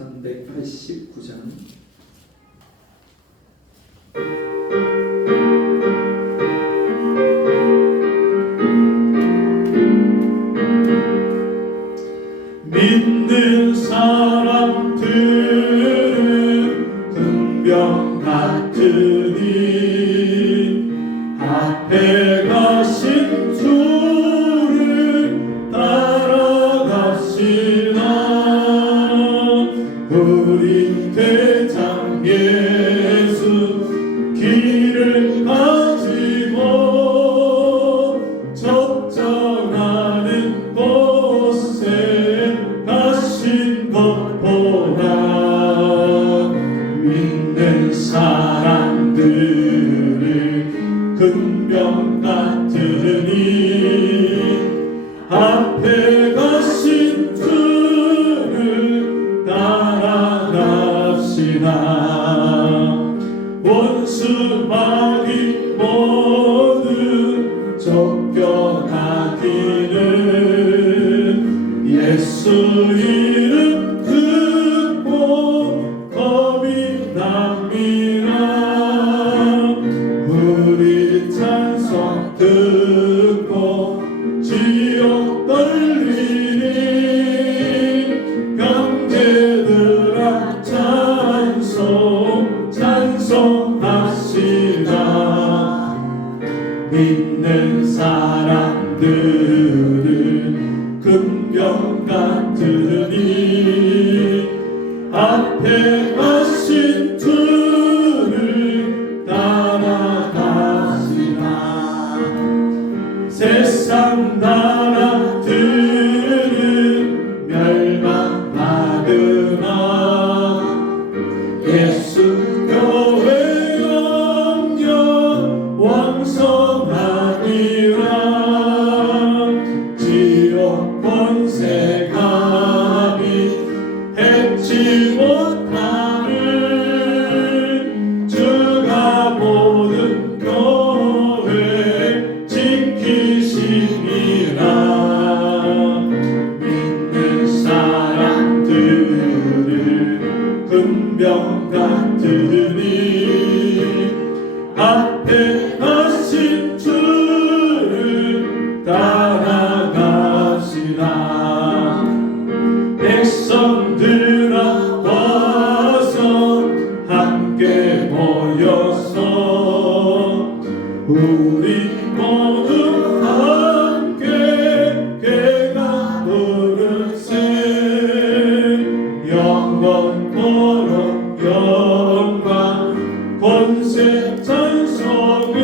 389장 믿는 사람들은 금병 같으니 앞에 가신 주를 따라갑시다. 우리 대장 예수 길을 가지고 적정하는 곳에 가신 것보다 믿는 사람들을 근병 같으니 앞에 가신 주를 따라갑시다. 원수 마귀 모두 쫓겨나기를 예수 이름 듣고 겁이 납니다. 우리 찬송 듣고 지옥 떨리니 형제들아 찬송하시라. 믿는 사람들은 금병 같으니 앞에 가신 주를 따라가시라. 세상 나라들은 멸망받으나 예수 교회 영영 왕성하니라. 지옥 권세 감히 해치 못하는 주가 모든 교회 지키시니라. 믿는 사람들은 금병 같으니 앞에 가신 주를 따라갑시다. 백성들아 와서 함께 모여서 우리 모두 함께 개가 부르세. 영원토록 영광 권세 찬송은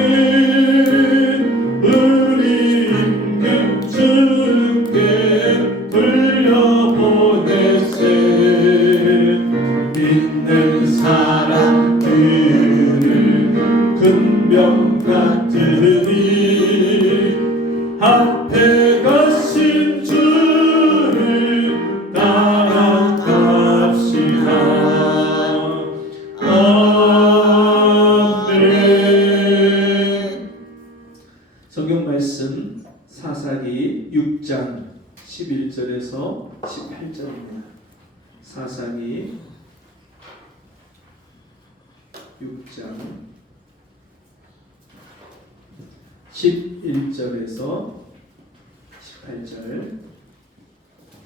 우리 임금 주께 돌려보내세. 믿는 사람들은 금병 같으니 앞에 가신 주를 따라갑시다. 아멘. 성경 말씀 사사기 6장 11절에서 18절입니다. 사사기 6장 11절에서 18절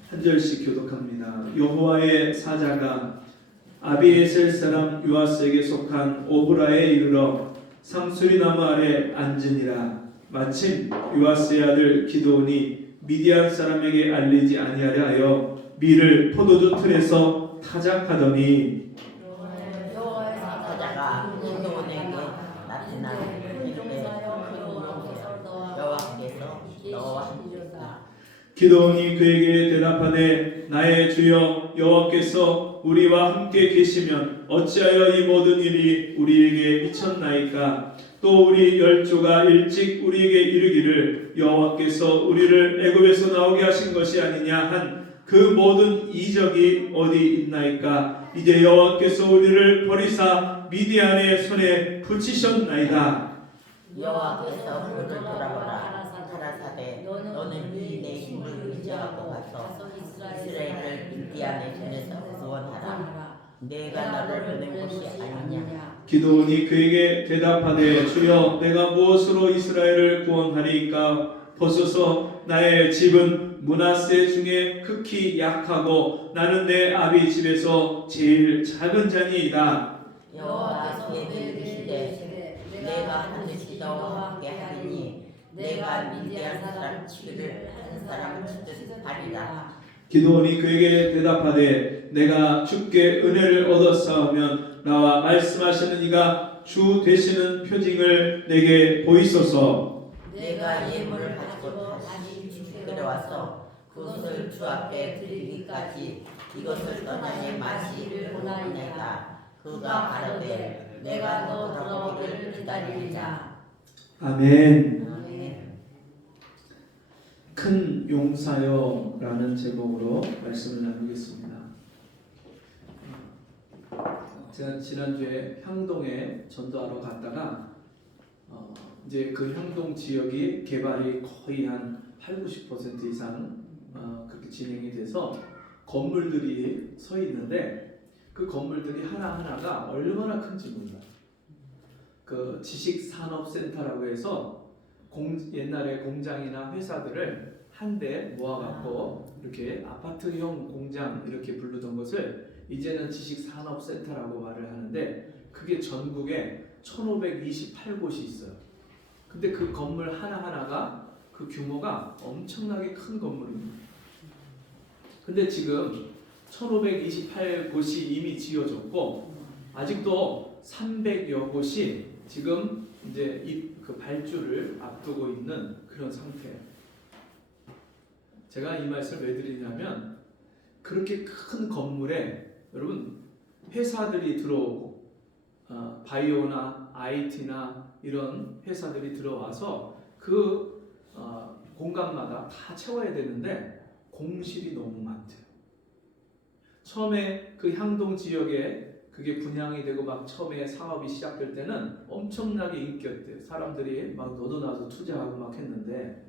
한 절씩 교독합니다. 여호와의 사자가 아비에셀 사람 요아스에게 속한 오브라에 이르러 상수리나무 아래 앉으니라. 마침 요아스의 아들 기드온이 미디안 사람에게 알리지 아니하려 하여 밀을 포도주 틀에서 타작하더니 여호와의 사자가 기드온에게 나타나니 여호와께서 너와 함께하시라. 기드온이 그에게 대답하되 나의 주여 여호와께서 우리와 함께 계시면 어찌하여 이 모든 일이 우리에게 미쳤나이까. 또 우리 열조가 일찍 우리에게 이르기를 여호와께서 우리를 애굽에서 나오게 하신 것이 아니냐 한 그 모든 이적이 어디 있나이까. 이제 여호와께서 우리를 버리사 미디안의 손에 붙이셨나이다. 여호와께서 우리를 돌아보라. 가라사대 너는 네 힘을 의지하고 가서 이스라엘을 미디안의 손에서 구원하라. 내가 너를 보낸 곳이 아니냐. 기도원이 그에게 대답하되 주여 내가 무엇으로 이스라엘을 구원하리이까. 보소서 나의 집은 므낫세 중에 극히 약하고 나는 내 아비 집에서 제일 작은 자니이다. 여호와께서 내게 이르시되 내가 반드시 너와 함께 하리니 내가 미디안 사람 치기를 한 사람 치듯 하리라. 기도원이 그에게 대답하되 내가 주께 은혜를 얻었사오면 나와 말씀하시는 이가 주 되시는 표징을 내게 보이소서. 내가 예물을 가지고 다시 주께로 와서 그것을 주 앞에 드리기까지 이것을 떠나니 마시를 원하리이다. 그가 가로되 내가 너 돌아오기를 기다리리라. 아멘. 아멘. 큰 용사여라는 제목으로 말씀을 나누겠습니다. 제가 지난주에 향동에 전도하러 갔다가 이제 그 향동 지역이 개발이 거의 한 80-90% 이상 그렇게 진행이 돼서 건물들이 서 있는데 그 건물들이 하나하나가 얼마나 큰지 몰라요. 그 지식산업센터라고 해서 옛날에 공장이나 회사들을 한데 모아갖고 이렇게 아파트형 공장 이렇게 부르던 것을 이제는 지식산업센터라고 말을 하는데 그게 전국에 1528곳이 있어요. 근데 그 건물 하나하나가 그 규모가 엄청나게 큰 건물입니다. 근데 지금 1528곳이 이미 지어졌고 아직도 300여 곳이 지금 이제 그 발주를 앞두고 있는 그런 상태예요. 제가 이 말씀을 왜 드리냐면 그렇게 큰 건물에 여러분 회사들이 들어오고 바이오나 IT나 이런 회사들이 들어와서 그 공간마다 다 채워야 되는데 공실이 너무 많대요. 처음에 그 향동 지역에 그게 분양이 되고 막 처음에 사업이 시작될 때는 엄청나게 인기였대요. 사람들이 막 너도나도 투자하고 막 했는데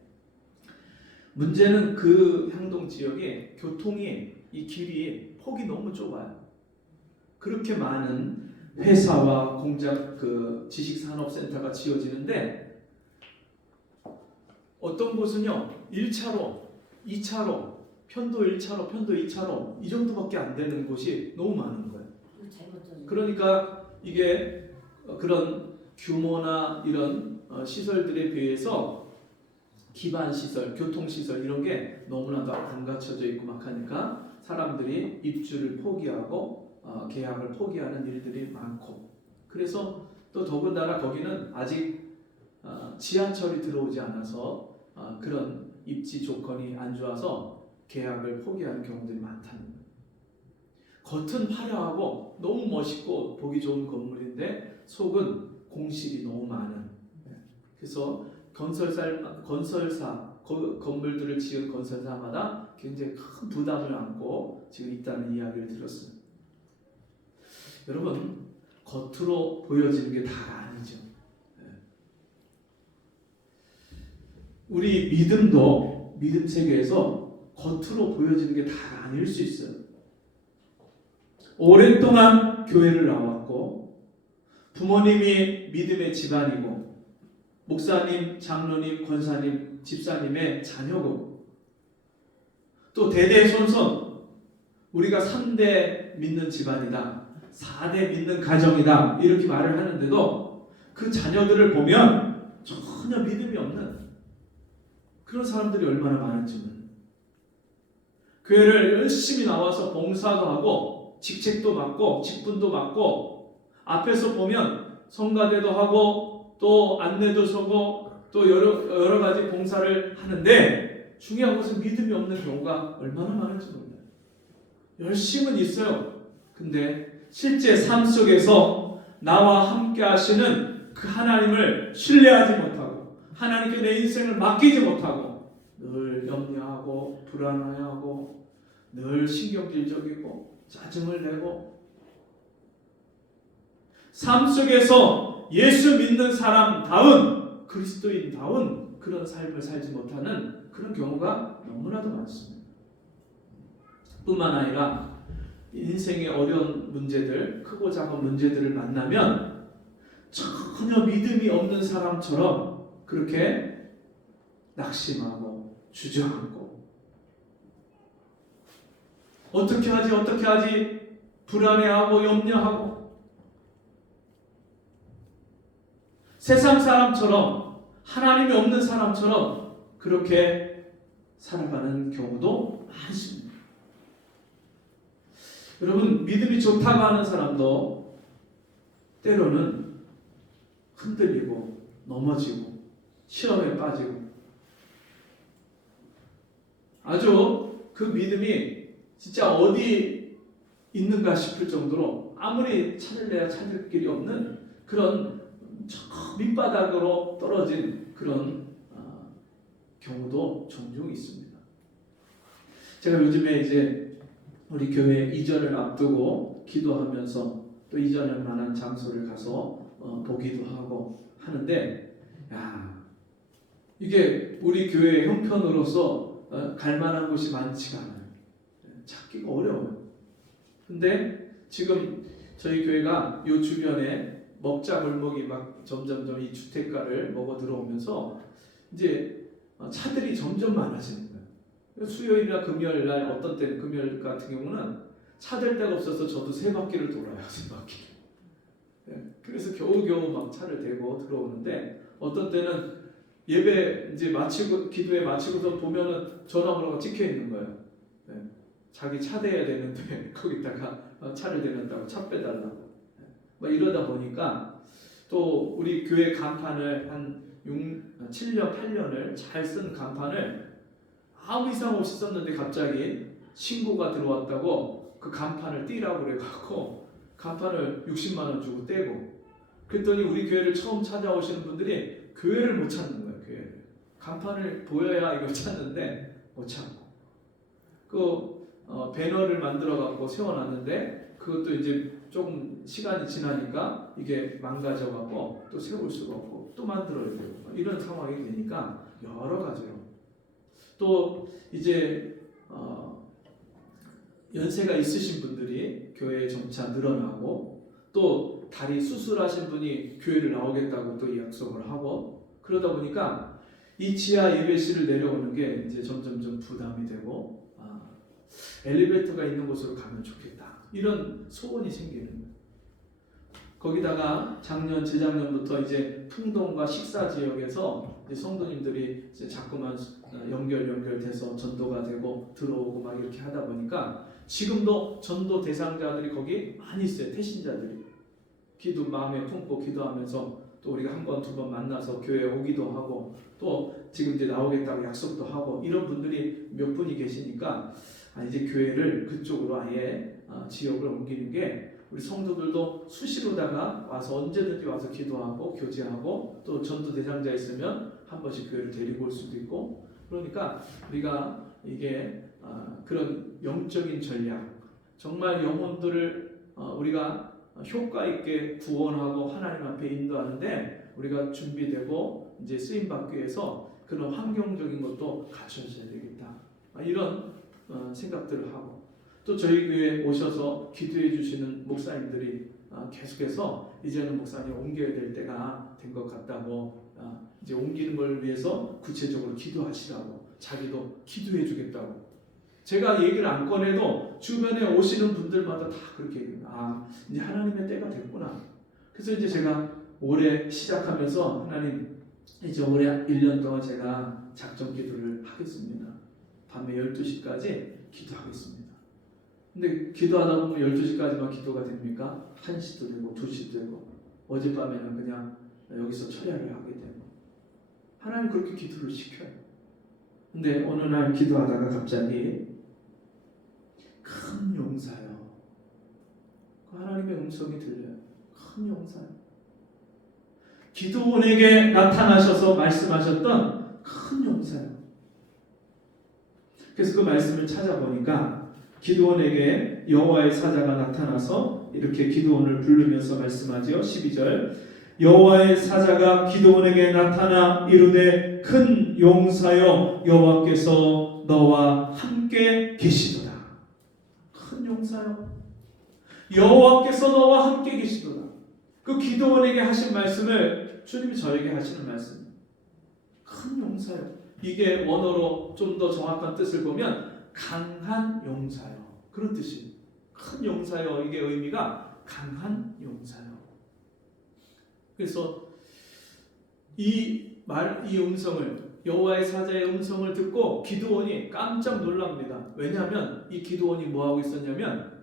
문제는 그 향동 지역에 교통이 이 길이 폭이 너무 좁아요. 그렇게 많은 회사와 공장 그 지식산업센터가 지어지는데 어떤 곳은요 1차로, 2차로, 편도 1차로, 편도 2차로 이 정도밖에 안 되는 곳이 너무 많은 거예요. 그러니까 이게 그런 규모나 이런 시설들에 비해서 기반 시설, 교통 시설 이런 게 너무나도 안 갖춰져 있고 막 하니까 사람들이 입주를 포기하고 계약을 포기하는 일들이 많고 그래서 또 더군다나 거기는 아직 지하철이 들어오지 않아서 그런 입지 조건이 안 좋아서 계약을 포기하는 경우들이 많다는 거예요. 겉은 화려하고 너무 멋있고 보기 좋은 건물인데 속은 공실이 너무 많은. 그래서 건설사 건물들을 지은 건설사마다 굉장히 큰 부담을 안고 지금 있다는 이야기를 들었습니다. 여러분 겉으로 보여지는 게 다가 아니죠. 우리 믿음도 믿음 세계에서 겉으로 보여지는 게 다가 아닐 수 있어요. 오랫동안 교회를 나왔고 부모님이 믿음의 집안이고 목사님, 장로님, 권사님, 집사님의 자녀고 또 대대손손 우리가 3대 믿는 집안이다, 4대 믿는 가정이다 이렇게 말을 하는데도 그 자녀들을 보면 전혀 믿음이 없는 그런 사람들이 얼마나 많은지 몰라요. 교회를 열심히 나와서 봉사도 하고 직책도 맡고 직분도 맡고 앞에서 보면 성가대도 하고 또 안내도 서고 또 여러 가지 봉사를 하는데 중요한 것은 믿음이 없는 경우가 얼마나 많은지 몰라요. 열심은 있어요. 근데 실제 삶 속에서 나와 함께 하시는 그 하나님을 신뢰하지 못하고 하나님께 내 인생을 맡기지 못하고 늘 염려하고 불안해하고 늘 신경질적이고 짜증을 내고 삶 속에서 예수 믿는 사람다운 그리스도인다운 그런 삶을 살지 못하는 그런 경우가 너무나도 많습니다. 뿐만 아니라 인생의 어려운 문제들, 크고 작은 문제들을 만나면 전혀 믿음이 없는 사람처럼 그렇게 낙심하고 주저앉고 어떻게 하지 불안해하고 염려하고 세상 사람처럼 하나님이 없는 사람처럼 그렇게 살아가는 경우도 많습니다. 여러분, 믿음이 좋다고 하는 사람도 때로는 흔들리고 넘어지고 시험에 빠지고 아주 그 믿음이 진짜 어디 있는가 싶을 정도로 아무리 찾을래야 찾을 길이 없는 그런 저 밑바닥으로 떨어진 그런 경우도 종종 있습니다. 제가 요즘에 이제 우리 교회 이전을 앞두고 기도하면서 또 이전할 만한 장소를 가서 보기도 하고 하는데, 이게 우리 교회의 형편으로서 갈 만한 곳이 많지가 않아요. 찾기가 어려워요. 근데 지금 저희 교회가 이 주변에 먹자 골목이 막 점점점 이 주택가를 먹어 들어오면서 이제 차들이 점점 많아지는 거예요. 수요일이나 금요일 날, 어떤 때는 금요일 같은 경우는 차 댈 데가 없어서 저도 3바퀴를 돌아요. 3바퀴. 그래서 겨우겨우 막 차를 대고 들어오는데, 어떤 때는 예배 이제 마치고 기도회 마치고서 보면은 전화번호가 찍혀 있는 거예요. 자기 차 대야 되는데 거기다가 차를 대는다고 차 빼달라고. 이러다 보니까 또 우리 교회 간판을 한 7년 8년을 잘 쓴 간판을 아무 이상 없이 썼는데 갑자기 신고가 들어왔다고 그 간판을 떼라고 그래갖고 간판을 60만 원 주고 떼고, 그랬더니 우리 교회를 처음 찾아오시는 분들이 교회를 못 찾는 거예요. 교회를 간판을 보여야 이걸 찾는데 못 찾고, 그 배너를 만들어 갖고 세워놨는데 그것도 이제 조금 시간이 지나니까 이게 망가져 갖고 또 세울 수가 없고 또 만들어야 되고 이런 상황이 되니까 여러 가지로 또 이제 연세가 있으신 분들이 교회에 점차 늘어나고 또 다리 수술하신 분이 교회를 나오겠다고 또 약속을 하고, 그러다 보니까 이 지하 예배실을 내려오는 게 이제 점점점 부담이 되고 엘리베이터가 있는 곳으로 가면 좋겠다 이런 소원이 생기는 거예요. 거기다가 재작년부터 이제 풍동과 식사 지역에서 이제 성도님들이 이제 자꾸만 연결돼서 전도가 되고 들어오고 막 이렇게 하다 보니까 지금도 전도 대상자들이 거기 많이 있어요. 태신자들이 기도 마음에 품고 기도하면서 또 우리가 한 번 두 번 만나서 교회에 오기도 하고 또 지금 이제 나오겠다고 약속도 하고 이런 분들이 몇 분이 계시니까 이제 교회를 그쪽으로 아예 지역을 옮기는 게 우리 성도들도 수시로다가 와서 언제든지 와서 기도하고 교제하고 또 전도 대상자 있으면 한 번씩 교회를 데리고 올 수도 있고, 그러니까 우리가 이게 그런 영적인 전략, 정말 영혼들을 우리가 효과 있게 구원하고 하나님 앞에 인도하는데 우리가 준비되고 이제 쓰임 받기 위해서 그런 환경적인 것도 갖춰져야 되겠다. 이런 생각들을 하고, 또 저희 교회에 오셔서 기도해 주시는 목사님들이 계속해서 이제는 목사님 옮겨야 될 때가 된 것 같다고, 이제 옮기는 걸 위해서 구체적으로 기도하시라고, 자기도 기도해 주겠다고. 제가 얘기를 안 꺼내도 주변에 오시는 분들마다 다 그렇게 얘기해요. 이제 하나님의 때가 됐구나. 그래서 이제 제가 올해 시작하면서 하나님 이제 올해 1년 동안 제가 작정 기도를 하겠습니다. 밤에 12시까지 기도하겠습니다. 근데 기도하다 보면 12시까지만 기도가 됩니까? 1시도 되고 2시도 되고 어젯밤에는 그냥 여기서 철야를 하게 되고, 하나님 그렇게 기도를 시켜요. 근데 어느 날 기도하다가 갑자기 큰 용사요. 하나님의 음성이 들려요. 큰 용사요. 기도원에게 나타나셔서 말씀하셨던 큰 용사요. 그래서 그 말씀을 찾아보니까 기도원에게 여호와의 사자가 나타나서 이렇게 기도원을 부르면서 말씀하지요. 12절 여호와의 사자가 기도원에게 나타나 이르되 큰 용사여 여호와께서 너와 함께 계시도다. 큰 용사여 여호와께서 너와 함께 계시도다. 그 기드온에게 하신 말씀을 주님이 저에게 하시는 말씀. 큰 용사여. 이게 원어로 좀 더 정확한 뜻을 보면 강한 용사여. 그런 뜻이. 큰 용사여. 이게 의미가 강한 용사여. 그래서 이 음성을 여호와의 사자의 음성을 듣고 기드온이 깜짝 놀랍니다. 왜냐하면 이 기드온이 뭐 하고 있었냐면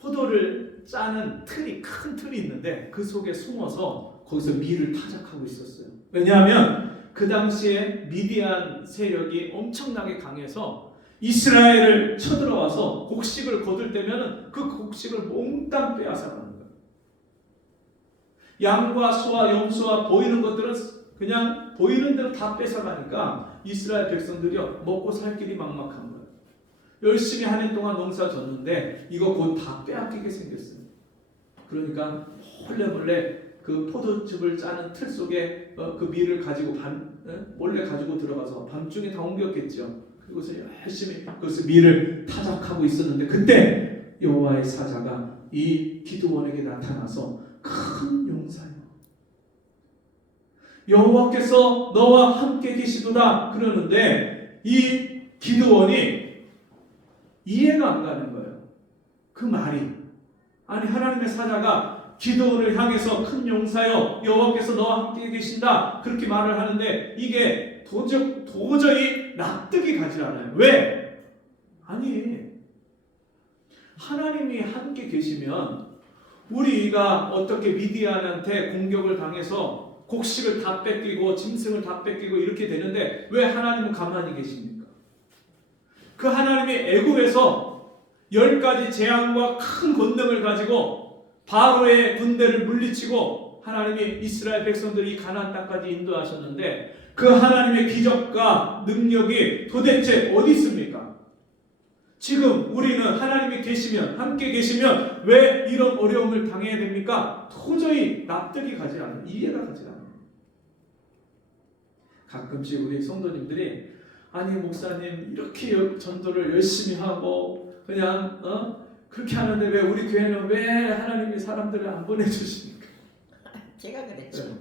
포도를 짜는 큰 틀이 있는데 그 속에 숨어서 거기서 밀을 타작하고 있었어요. 왜냐하면 그 당시에 미디안 세력이 엄청나게 강해서 이스라엘을 쳐들어와서 곡식을 거둘 때면 그 곡식을 몽땅 빼앗아가는 거예요. 양과 소와 염소와 보이는 것들은 그냥 보이는 대로 다 뺏어가니까 이스라엘 백성들이요 먹고 살 길이 막막한 거예요. 열심히 한 해 동안 농사 졌는데 이거 곧 다 빼앗기게 생겼어요. 그러니까 몰래 그 포도즙을 짜는 틀 속에 그 밀을 가지고 몰래 가지고 들어가서 밤중에 다 옮겼겠죠. 그리고서 열심히 그것을 밀을 타작하고 있었는데 그때 여호와의 사자가 이 기드온에게 나타나서 큰 용사여 여호와께서 너와 함께 계시도다 그러는데 이 기드온이 이해가 안 가는 거예요. 그 말이 아니 하나님의 사자가 기드온을 향해서 큰 용사여 여호와께서 너와 함께 계신다 그렇게 말을 하는데 이게 도저히 납득이 가지 않아요. 왜? 아니 하나님이 함께 계시면 우리가 어떻게 미디안한테 공격을 당해서 곡식을 다 뺏기고 짐승을 다 뺏기고 이렇게 되는데 왜 하나님은 가만히 계십니까? 그 하나님이 애굽에서 10가지 재앙과 큰 권능을 가지고 바로의 군대를 물리치고 하나님이 이스라엘 백성들을 이 가나안 땅까지 인도하셨는데 그 하나님의 기적과 능력이 도대체 어디 있습니까? 지금 우리는 하나님이 계시면 함께 계시면 왜 이런 어려움을 당해야 됩니까? 도저히 납득이 가지 않아요. 이해가 가지 않아요. 가끔씩 우리 성도님들이 아니 목사님 이렇게 전도를 열심히 하고 그냥 그렇게 하는데 왜 우리 교회는 왜 하나님이 사람들을 안 보내주십니까? 제가 그랬죠.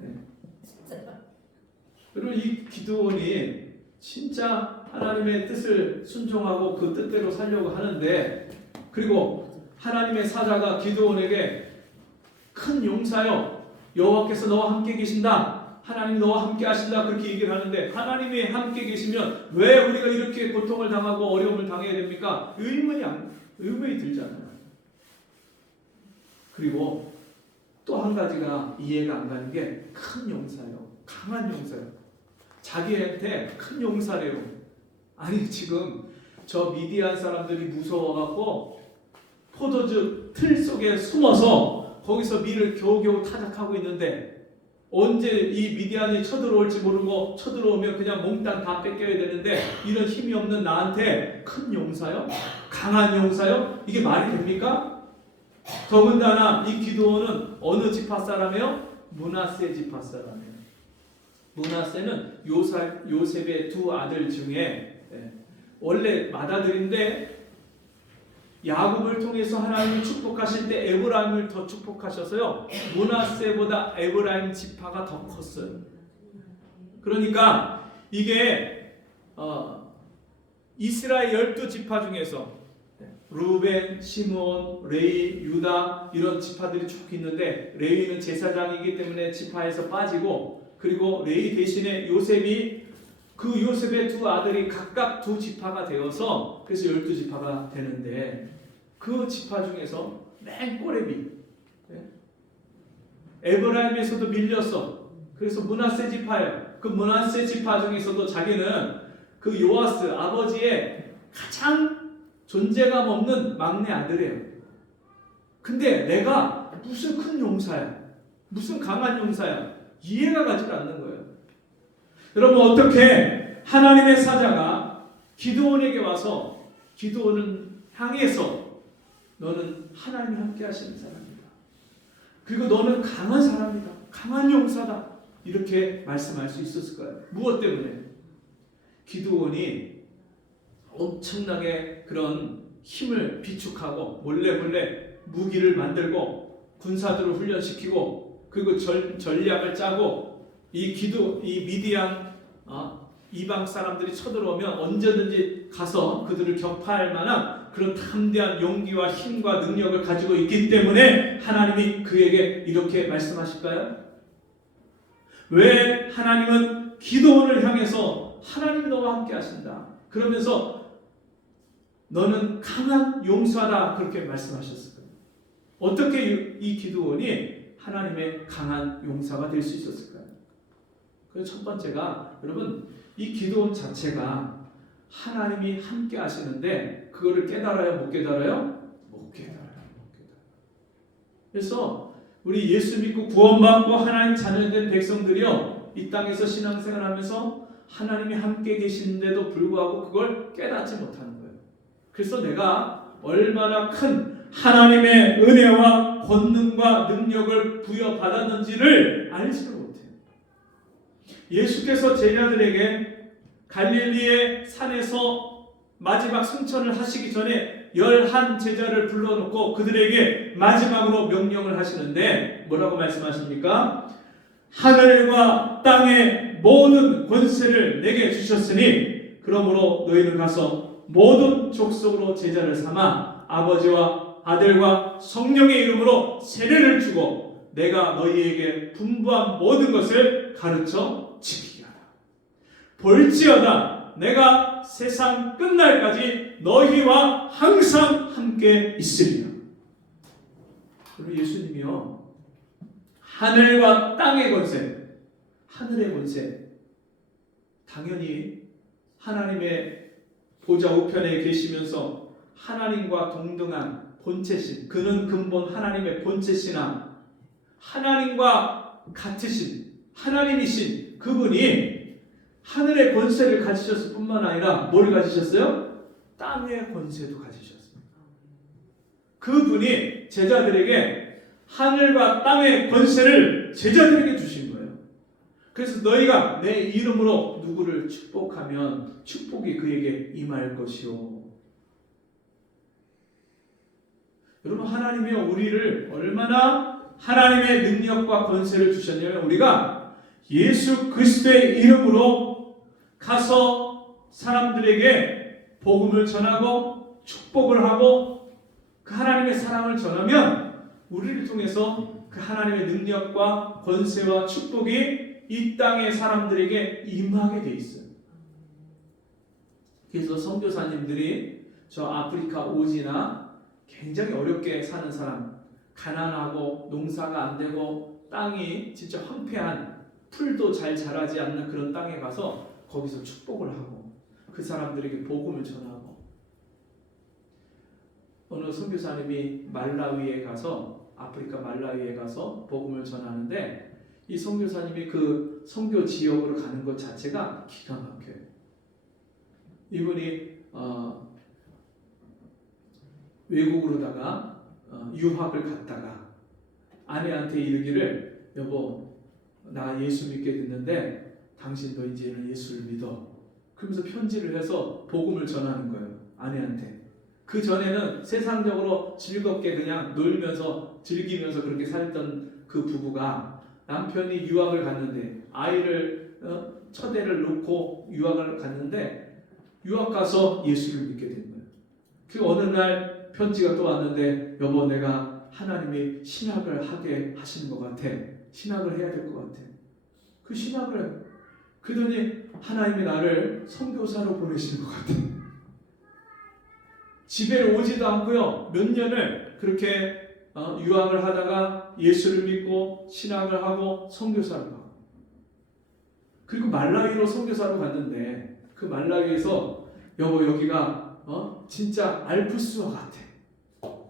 네. 그리고 이 기드온이 진짜 하나님의 뜻을 순종하고 그 뜻대로 살려고 하는데 그리고 하나님의 사자가 기드온에게 큰 용사여 여호와께서 너와 함께 계신다 하나님 너와 함께 하신다 그렇게 얘기를 하는데 하나님이 함께 계시면 왜 우리가 이렇게 고통을 당하고 어려움을 당해야 됩니까? 의문이 들잖아요. 그리고 또 한 가지가 이해가 안 가는 게 큰 용사요 강한 용사요 자기한테 큰 용사래요. 아니 지금 저 미디안 사람들이 무서워갖고 포도즙 틀 속에 숨어서 거기서 밀을 겨우겨우 타작하고 있는데 언제 이 미디안이 쳐들어올지 모르고 쳐들어오면 그냥 몽땅 다 뺏겨야 되는데 이런 힘이 없는 나한테 큰 용사요? 강한 용사요? 이게 말이 됩니까? 더군다나 이 기드온은 어느 지파 사람이에요? 므낫세 지파 사람이에요. 므낫세는 요셉의 두 아들 중에 원래 맏아들인데 야곱을 통해서 하나님이 축복하실 때 에브라임을 더 축복하셔서요 므낫세보다 에브라임 지파가 더 컸어요. 그러니까 이게 이스라엘 12지파 중에서 루벤, 시므온, 레위, 유다 이런 지파들이 쭉 있는데 레위는 제사장이기 때문에 지파에서 빠지고 그리고 레위 대신에 그 요셉의 두 아들이 각각 두 지파가 되어서 그래서 12지파가 되는데 그 지파 중에서 맨 꼬레비 에브라임에서도 밀렸어. 그래서 므낫세 지파예요. 그 므낫세 지파 중에서도 자기는 그 요아스 아버지의 가장 존재감 없는 막내 아들이에요. 근데 내가 무슨 큰 용사야 무슨 강한 용사야 이해가 가지 않는 거예요. 여러분 어떻게 하나님의 사자가 기드온에게 와서 기드온을 향해서 너는 하나님이 함께 하시는 사람이다. 그리고 너는 강한 사람이다. 강한 용사다. 이렇게 말씀할 수 있었을까요? 무엇 때문에? 기드온이 엄청나게 그런 힘을 비축하고 몰래 무기를 만들고 군사들을 훈련시키고 그리고 전략을 짜고 이 미디안 이방 사람들이 쳐들어오면 언제든지 가서 그들을 격파할 만한 그런 담대한 용기와 힘과 능력을 가지고 있기 때문에 하나님이 그에게 이렇게 말씀하실까요? 왜 하나님은 기도원을 향해서 하나님이 너와 함께 하신다. 그러면서 너는 강한 용사다 그렇게 말씀하셨을까요? 어떻게 이 기도원이 하나님의 강한 용사가 될 수 있었을까요? 그래서 첫 번째가 여러분 이 기도원 자체가 하나님이 함께 하시는데 그거를 깨달아요? 못 깨달아요? 못 깨달아요. 그래서 우리 예수 믿고 구원받고 하나님 자녀된 백성들이요 이 땅에서 신앙생활 하면서 하나님이 함께 계시는데도 불구하고 그걸 깨닫지 못하는 거예요. 그래서 내가 얼마나 큰 하나님의 은혜와 권능과 능력을 부여받았는지를 알지를 못해요. 예수께서 제자들에게 갈릴리의 산에서 마지막 승천을 하시기 전에 11 제자를 불러놓고 그들에게 마지막으로 명령을 하시는데 뭐라고 말씀하십니까? 하늘과 땅의 모든 권세를 내게 주셨으니 그러므로 너희는 가서 모든 족속으로 제자를 삼아 아버지와 아들과 성령의 이름으로 세례를 주고 내가 너희에게 분부한 모든 것을 가르쳐 지키게 하라. 볼지어다 내가 세상 끝날까지 너희와 항상 함께 있으리라. 그리고 예수님이요 하늘과 땅의 권세, 하늘의 권세, 당연히 하나님의 보좌 우편에 계시면서 하나님과 동등한 본체신, 그는 근본 하나님의 본체시나 하나님과 같으신 하나님이신 그분이 하늘의 권세를 가지셨을 뿐만 아니라 뭘 가지셨어요? 땅의 권세도 가지셨습니다. 그분이 제자들에게 하늘과 땅의 권세를 제자들에게 주신 거예요. 그래서 너희가 내 이름으로 누구를 축복하면 축복이 그에게 임할 것이요. 여러분 하나님이요 우리를 얼마나 하나님의 능력과 권세를 주셨냐면 우리가 예수 그리스도의 이름으로 가서 사람들에게 복음을 전하고 축복을 하고 그 하나님의 사랑을 전하면 우리를 통해서 그 하나님의 능력과 권세와 축복이 이 땅의 사람들에게 임하게 돼 있어요. 그래서 선교사님들이 저 아프리카 오지나 굉장히 어렵게 사는 사람, 가난하고 농사가 안 되고 땅이 진짜 황폐한 풀도 잘 자라지 않는 그런 땅에 가서 거기서 축복을 하고 그 사람들에게 복음을 전하고 어느 선교사님이 말라위에 가서 아프리카 말라위에 가서 복음을 전하는데 이 선교사님이 그 선교 지역으로 가는 것 자체가 기가 막혀요. 이분이 외국으로다가 유학을 갔다가 아내한테 이르기를 여보 나 예수 믿게 됐는데 당신도 이제는 예수를 믿어. 그러면서 편지를 해서 복음을 전하는 거예요. 아내한테. 그 전에는 세상적으로 즐겁게 그냥 놀면서 즐기면서 그렇게 살던 그 부부가 남편이 유학을 갔는데 아이를 처대를 놓고 유학을 갔는데 유학 가서 예수를 믿게 된 거예요. 그 어느 날 편지가 또 왔는데 여보 내가 하나님이 신학을 하게 하시는 것 같아. 신학을 해야 될 것 같아. 그 신학을 그러더니 하나님이 나를 선교사로 보내시는 것 같아. 집에 오지도 않고요. 몇 년을 그렇게 유학을 하다가 예수를 믿고 신학을 하고 선교사로 가고 그리고 말라위로 선교사로 갔는데 그 말라위에서 여보 여기가 진짜 알프스와 같아.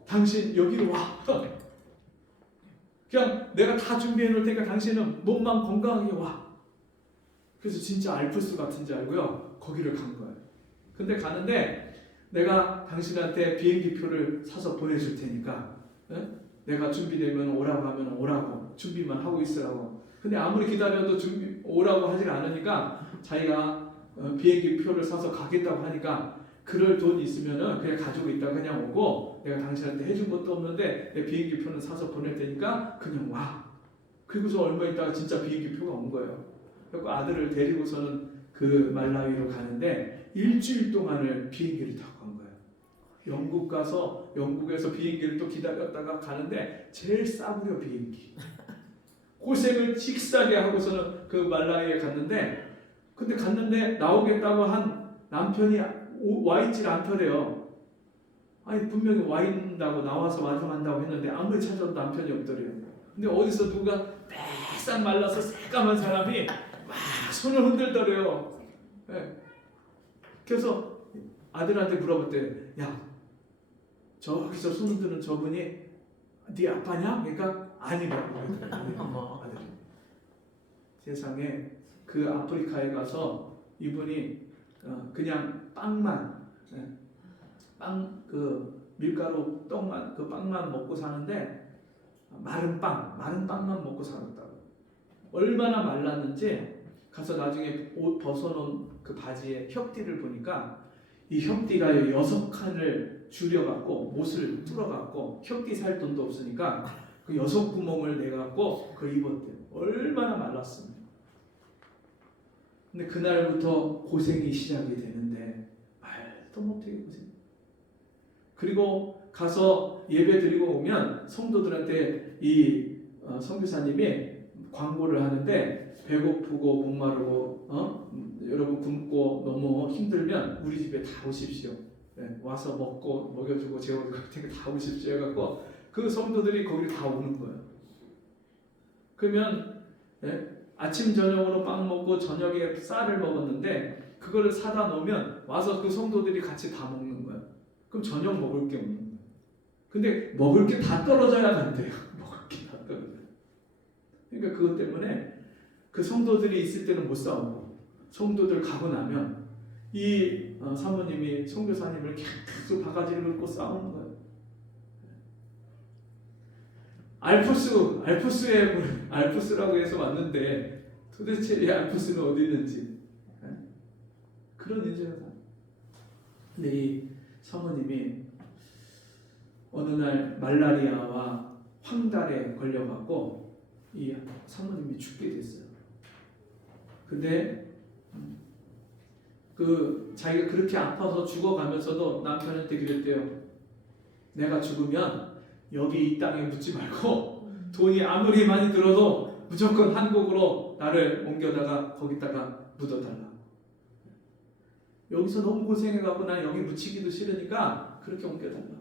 당신 여기로 와. 그냥 내가 다 준비해 놓을 테니까 당신은 몸만 건강하게 와. 그래서 진짜 알프스 같은 줄 알고요. 거기를 간 거예요. 근데 가는데 내가 당신한테 비행기표를 사서 보내줄 테니까 내가 준비되면 오라고 하면 오라고 준비만 하고 있으라고. 근데 아무리 기다려도 오라고 하질 않으니까 자기가 비행기표를 사서 가겠다고 하니까 그럴 돈 있으면은 그냥 가지고 있다 그냥 오고 내가 당신한테 해준 것도 없는데 내 비행기 표는 사서 보낼 테니까 그냥 와. 그리고서 얼마 있다가 진짜 비행기 표가 온 거예요. 그리고 아들을 데리고서는 그 말라위로 가는데 일주일 동안을 비행기를 타고 간 거예요. 영국 가서 영국에서 비행기를 또 기다렸다가 가는데 제일 싸구려 비행기. 고생을 직사게 하고서는 그 말라위에 갔는데 근데 갔는데 나오겠다고 한 남편이 와 있질 않더래요. 아니 분명히 와 있다고 나와서 마중한다고 했는데 아무리 찾아도 남편이 없더래요. 근데 어디서 누가 빼싹 말라서 새까만 사람이 막 손을 흔들더래요. 네. 그래서 아들한테 물어봤대. 야, 저기서 손 흔드는 저분이 네 아빠냐? 그러니까 아니라고 하더래요. 아들이. 세상에 그 아프리카에 가서 이분이 그냥 빵만 빵 그 밀가루 떡만 그 빵만 먹고 사는데 마른 빵만 먹고 살았다고. 얼마나 말랐는지 가서 나중에 옷 벗어놓은 그 바지에 혁띠를 보니까 이 혁띠가 6칸을 줄여갖고 못을 뚫어갖고 혁띠 살 돈도 없으니까 그 6구멍을 내갖고 그걸 입었대요. 얼마나 말랐습니까? 근데 그날부터 고생이 시작이 되는데 말도 못하게 고생. 그리고 가서 예배 드리고 오면 성도들한테 이 선교사님이 광고를 하는데 배고프고 목마르고 여러분 굶고 너무 힘들면 우리 집에 다 오십시오. 네, 와서 먹고 먹여주고 재워줄 테니까 다 오십시오 해갖고 그 성도들이 거기 다 오는 거예요. 그러면 아침 저녁으로 빵 먹고 저녁에 쌀을 먹었는데 그거를 사다 놓으면 와서 그 성도들이 같이 다 먹는 거예요. 그럼 저녁 먹을 게 없는 거예요. 근데 먹을 게 다 떨어져야 된대요. 먹을 게 다 떨어져요. 그러니까 그것 때문에 그 성도들이 있을 때는 못 싸우고 성도들 가고 나면 이 사모님이 선교사님을 계속 바가지를 긁고 싸우는 거예요. 알프스라고 해서 왔는데 도대체 이 알프스는 어디 있는지 그런 인생을 살. 근데 이 사모님이 어느 날 말라리아와 황달에 걸려갖고 이 사모님이 죽게 됐어요. 근데 그 자기가 그렇게 아파서 죽어가면서도 남편한테 그랬대요. 내가 죽으면 여기 이 땅에 묻지 말고 돈이 아무리 많이 들어도 무조건 한국으로 나를 옮겨다가 거기다가 묻어달라. 여기서 너무 고생해갖고 난 여기 묻히기도 싫으니까 그렇게 옮겨달라.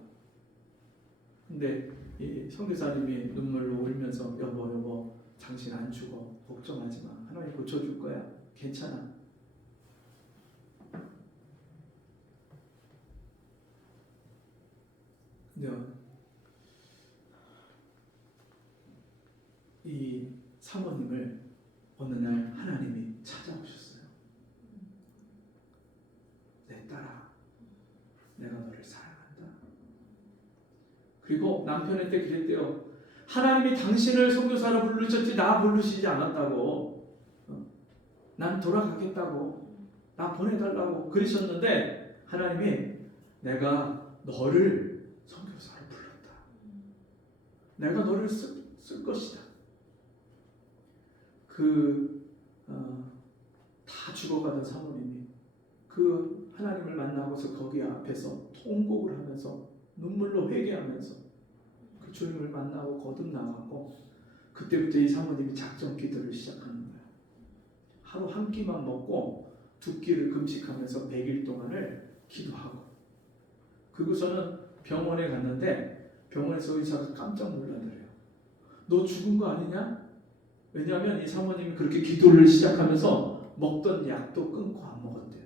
근데 이 선교사님이 눈물로 울면서 여보 당신 안 죽어. 걱정하지 마. 하나님 고쳐줄 거야. 괜찮아. 근데 이 사모님을 어느 날 하나님이 찾아오셨어요. 내 딸아, 내가 너를 사랑한다. 그리고 남편한테 그랬대요. 하나님이 당신을 선교사로 부르셨지 나 부르시지 않았다고. 난 돌아가겠다고. 나 보내달라고 그러셨는데 하나님이 내가 너를 선교사로 불렀다. 내가 너를 쓸 것이다. 다 죽어가던 사모님이 그 하나님을 만나고서 거기 앞에서 통곡을 하면서 눈물로 회개하면서 그 주님을 만나고 거듭나가고 그때부터 이 사모님이 작정 기도를 시작하는 거예요. 하루 한 끼만 먹고 2끼를 금식하면서 100일 동안을 기도하고 그곳에는 병원에 갔는데 병원에서 의사가 깜짝 놀라더래요. 너 죽은 거 아니냐? 왜냐하면 이 사모님이 그렇게 기도를 시작하면서 먹던 약도 끊고 안 먹었대요.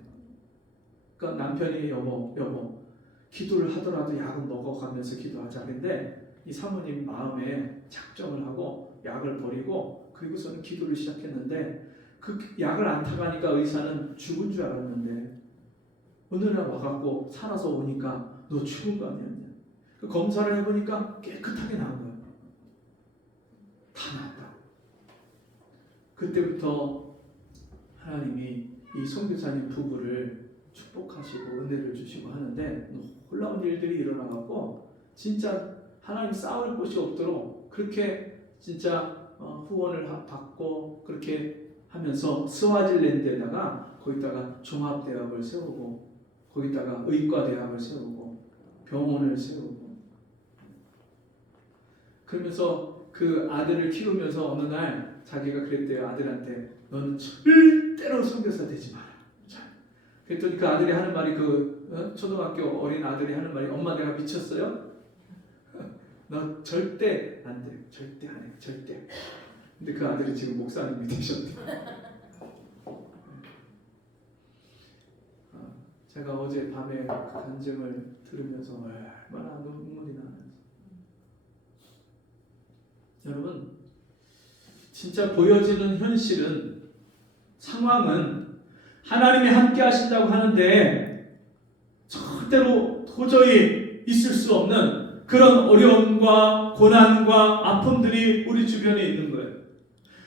그러니까 남편이 여보 기도를 하더라도 약은 먹어가면서 기도하자. 근데 이 사모님 마음에 작정을 하고 약을 버리고 그리고서는 기도를 시작했는데 그 약을 안 타가니까 의사는 죽은 줄 알았는데 어느 날 와갖고 살아서 오니까 너 죽은 거 아니었냐. 그 검사를 해보니까 깨끗하게 나은 거예요. 다 나았다. 그때부터 하나님이 이 선교사님 부부를 축복하시고 은혜를 주시고 하는데 놀라운 일들이 일어나갖고 진짜 하나님 싸울 곳이 없도록 그렇게 진짜 후원을 받고 그렇게 하면서 스와질랜드에다가 거기다가 종합대학을 세우고 거기다가 의과대학을 세우고 병원을 세우고 그러면서 그 아들을 키우면서 어느 날 자기가 그랬대요. 아들한테 너는 절대로 선교사 되지 마라. 그랬더니 그 아들이 하는 말이 초등학교 어린 아들이 하는 말이 엄마 내가 미쳤어요? 너 절대 안 돼. 절대 안 해. 절대. 근데 그 아들이 지금 목사님이 되셨대. 제가 어제 밤에 그 간증을 들으면서 얼마나 눈물이 나는지. 여러분 진짜 보여지는 현실은 상황은 하나님이 함께 하신다고 하는데 절대로 도저히 있을 수 없는 그런 어려움과 고난과 아픔들이 우리 주변에 있는 거예요.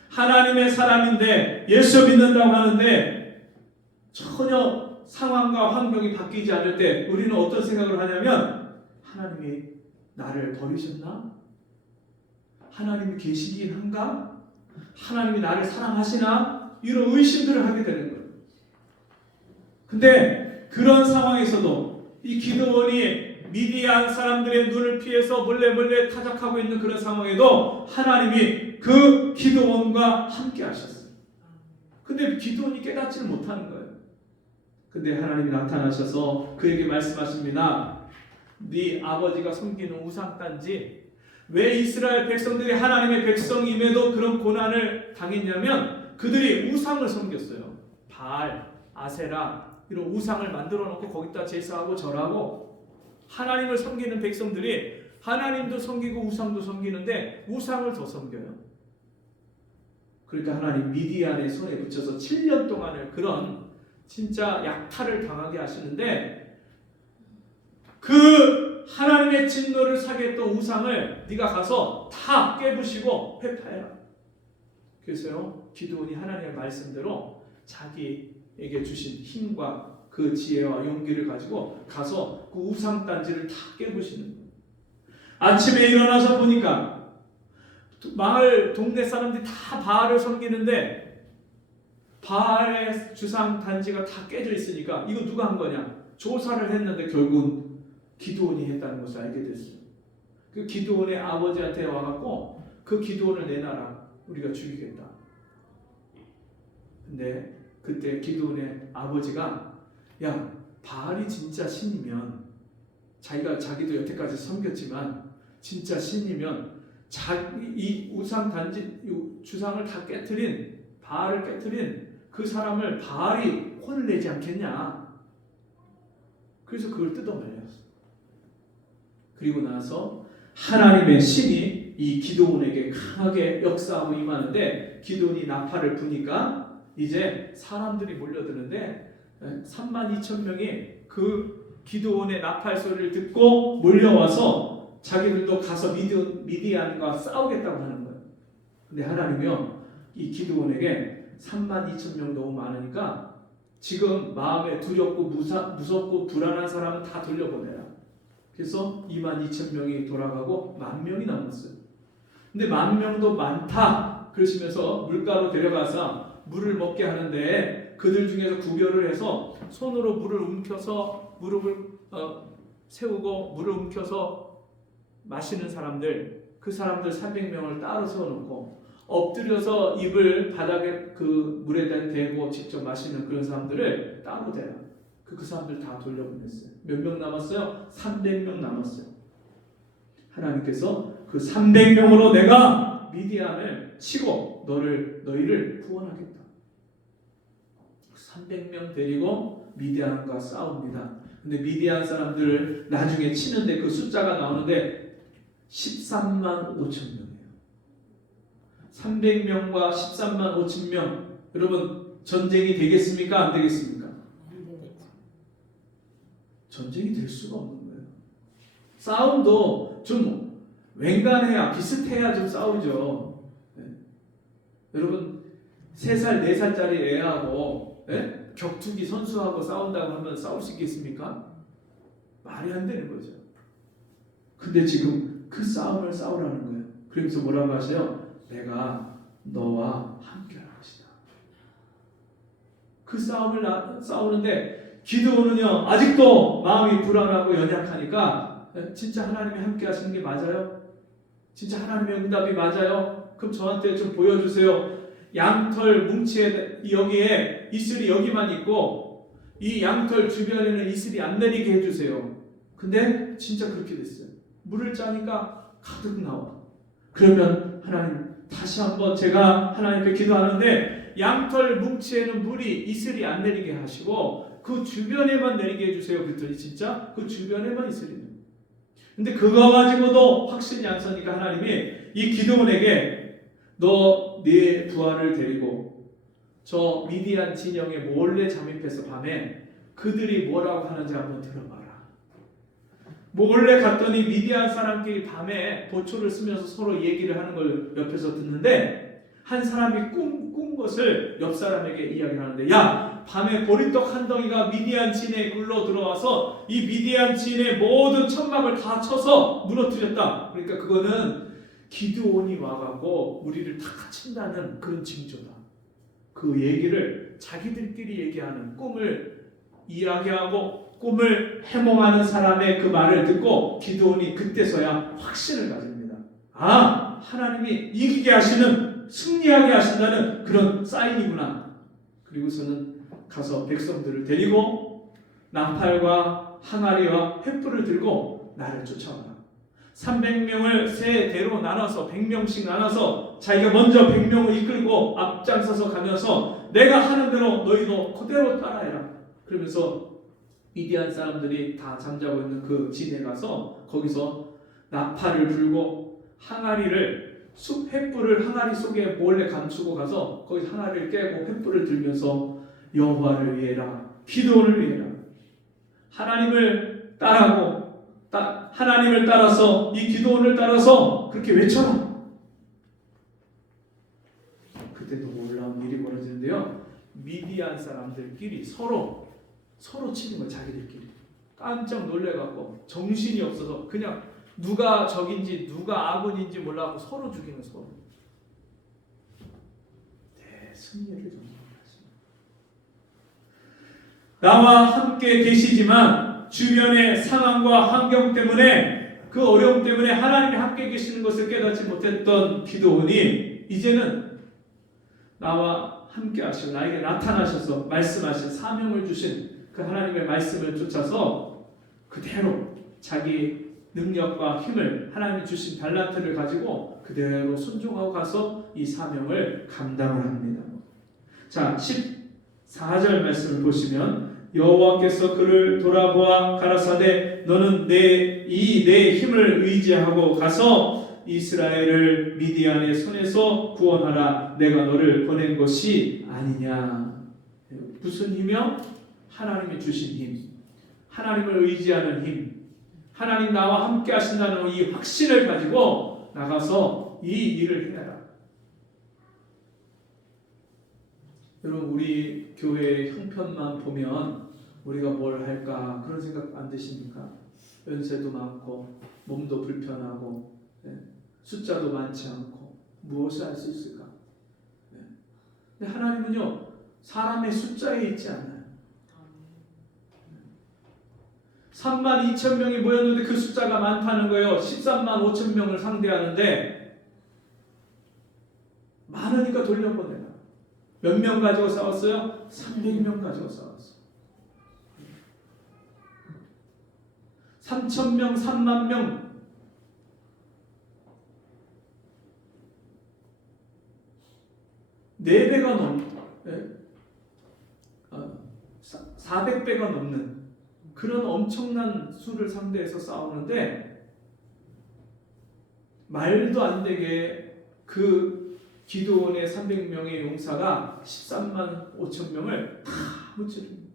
하나님의 사람인데 예수 믿는다고 하는데 전혀 상황과 환경이 바뀌지 않을 때 우리는 어떤 생각을 하냐면 하나님이 나를 버리셨나? 하나님이 계시긴 한가? 하나님이 나를 사랑하시나? 이런 의심들을 하게 되는 거예요. 근데 그런 상황에서도 이 기드온이 미디안 사람들의 눈을 피해서 몰래 타작하고 있는 그런 상황에도 하나님이 그 기드온과 함께 하셨어요. 근데 기드온이 깨닫지를 못하는 거예요. 근데 하나님이 나타나셔서 그에게 말씀하십니다. 네 아버지가 섬기는 우상단지 왜 이스라엘 백성들이 하나님의 백성임에도 그런 고난을 당했냐면 그들이 우상을 섬겼어요. 바알, 아세라 이런 우상을 만들어 놓고 거기다 제사하고 절하고 하나님을 섬기는 백성들이 하나님도 섬기고 우상도 섬기는데 우상을 더 섬겨요. 그러니까 하나님 미디안의 손에 붙여서 7년 동안을 그런 진짜 약탈을 당하게 하시는데 그 하나님의 진노를 사게 했던 우상을 네가 가서 다 깨부시고 회파해라. 그래서요 기드온이 하나님의 말씀대로 자기에게 주신 힘과 그 지혜와 용기를 가지고 가서 그 우상 단지를 다 깨부시는 거예요. 아침에 일어나서 보니까 마을 동네 사람들이 다 바알을 섬기는데 바알의 주상 단지가 다 깨져 있으니까 이거 누가 한 거냐 조사를 했는데 결국은 기드온이 했다는 것을 알게 됐어요. 그 기드온의 아버지한테 와갖고 그 기드온을 내놔라 우리가 죽이겠다. 근데 그때 기드온의 아버지가 야 바알이 진짜 신이면 자기도 여태까지 섬겼지만 진짜 신이면 이 우상 단지 주상을 다 깨트린 바알을 깨트린 그 사람을 바알이 혼을 내지 않겠냐. 그래서 그걸 뜯어말렸어. 그리고 나서 하나님의 신이 이 기드온에게 강하게 역사하고 임하는데 기드온이 나팔을 부니까 이제 사람들이 몰려드는데 32,000명이 그 기드온의 나팔 소리를 듣고 몰려와서 자기들도 가서 미디안과 싸우겠다고 하는 거예요. 근데 하나님이요 이 기드온에게 32,000명 너무 많으니까 지금 마음에 두렵고 무섭고 불안한 사람은 다 돌려보내라. 그래서 22,000명이 돌아가고 10,000명이 남았어요. 근데 10,000명도 많다 그러시면서 물가로 데려가서 물을 먹게 하는데 그들 중에서 구별을 해서 손으로 물을 움켜서 무릎을 세우고 물을 움켜서 마시는 사람들 그 사람들 300명을 따로 세워놓고 엎드려서 입을 바닥에 그 물에 대고 직접 마시는 그런 사람들을 따로 대라. 그 사람들 다 돌려보냈어요. 몇 명 남았어요? 300명 남았어요. 하나님께서 그 300명으로 내가 미디안을 치고 너희를 구원하겠다. 300명 데리고 미디안과 싸웁니다. 근데 미디안 사람들을 나중에 치는데 그 숫자가 나오는데 13만 5천 명이에요. 300명과 13만 5천 명. 여러분 전쟁이 되겠습니까? 안 되겠습니까? 전쟁이 될 수가 없는 거예요. 싸움도 좀 웬간해야 비슷해야 좀 싸우죠. 네. 여러분 3살 4살짜리 애하고 격투기 선수하고 싸운다고 하면 싸울 수 있겠습니까? 말이 안 되는 거죠. 근데 지금 그 싸움을 싸우라는 거예요. 그러면서 뭐라고 하세요? 내가 너와 함께할 것이다. 그 싸움을 싸우는데 기드온은요 아직도 마음이 불안하고 연약하니까 진짜 하나님이 함께 하시는 게 맞아요? 진짜 하나님의 응답이 맞아요? 그럼 저한테 좀 보여주세요. 양털 뭉치에 여기에 이슬이 여기만 있고 이 양털 주변에는 이슬이 안 내리게 해주세요. 근데 진짜 그렇게 됐어요. 물을 짜니까 가득 나와. 그러면 하나님 다시 한번 제가 하나님께 기도하는데 양털 뭉치에는 물이 이슬이 안 내리게 하시고 그 주변에만 내리게 해주세요. 그랬더니 진짜 그 주변에만 이슬이 내려. 근데 그거 가지고도 확신이 안 서니까 하나님이 이 기드온에게 너 네 부하를 데리고 저 미디안 진영에 몰래 잠입해서 밤에 그들이 뭐라고 하는지 한번 들어봐라. 몰래 갔더니 미디안 사람끼리 밤에 보초를 쓰면서 서로 얘기를 하는 걸 옆에서 듣는데 한 사람이 꾼 것을 옆 사람에게 이야기를 하는데 야 밤에 보리떡 한 덩이가 미디안 진에 굴러 들어와서 이 미디안 진의 모든 천막을 다 쳐서 무너뜨렸다. 그러니까 그거는 기드온이 와갖고 우리를 다 갇힌다는 그런 징조다. 그 얘기를 자기들끼리 얘기하는 꿈을 이야기하고 꿈을 해몽하는 사람의 그 말을 듣고 기드온이 그때서야 확신을 가집니다. 아, 하나님이 이기게 하시는, 승리하게 하신다는 그런 사인이구나. 그리고서는 가서 백성들을 데리고 나팔과 항아리와 횃불을 들고 나를 쫓아와라. 300명을 세 대로 나눠서 100명씩 나눠서 자기가 먼저 100명을 이끌고 앞장서서 가면서 내가 하는 대로 너희도 그대로 따라해라. 그러면서 미디안 사람들이 다 잠자고 있는 그 진에 가서 거기서 나팔을 불고 항아리를 횃불을 항아리 속에 몰래 감추고 가서 거기 항아리를 깨고 횃불을 들면서 여호와를 위해라, 기드온을 위해라, 하나님을 따라고 하나님을 따라서 이 기드온을 따라서 그렇게 외쳐라. 그때도 놀라운 일이 벌어지는데요. 미디안 사람들끼리 서로 치는 거예요. 자기들끼리 깜짝 놀래갖고 정신이 없어서 그냥 누가 적인지 누가 아군인지 몰라갖고 서로 죽이는 서로. 승리를 전하십니다. 나와 함께 계시지만 주변의 상황과 환경 때문에 그 어려움 때문에 하나님이 함께 계시는 것을 깨닫지 못했던 기드온이 이제는 나와 함께 하시고 나에게 나타나셔서 말씀하신 사명을 주신 그 하나님의 말씀을 쫓아서 그대로 자기 능력과 힘을 하나님이 주신 달란트를 가지고 그대로 순종하고 가서 이 사명을 감당을 합니다. 자, 14절 말씀을 보시면 여호와께서 그를 돌아보아 가라사대 너는 내 힘을 의지하고 가서 이스라엘을 미디안의 손에서 구원하라. 내가 너를 보낸 것이 아니냐. 무슨 힘이요? 하나님이 주신 힘, 하나님을 의지하는 힘, 하나님 나와 함께 하신다는 이 확신을 가지고 나가서 이 일을 해라. 여러분, 우리 교회의 형편만 보면 우리가 뭘 할까 그런 생각 안 드십니까? 연세도 많고 몸도 불편하고 숫자도 많지 않고 무엇을 할 수 있을까? 근데 하나님은요 사람의 숫자에 있지 않아요. 32,000명이 모였는데 그 숫자가 많다는 거예요. 135,000명을 상대하는데 많으니까 돌려보내라. 몇 명 가지고 싸웠어요? 300명 가지고 싸웠어요. 3,000명, 3만명. 네 배가 넘는 400배가 넘는 그런 엄청난 수를 상대해서 싸우는데 말도 안 되게 그 기드온의 300명의 용사가 13만 5천 명을 다 무찌릅니다.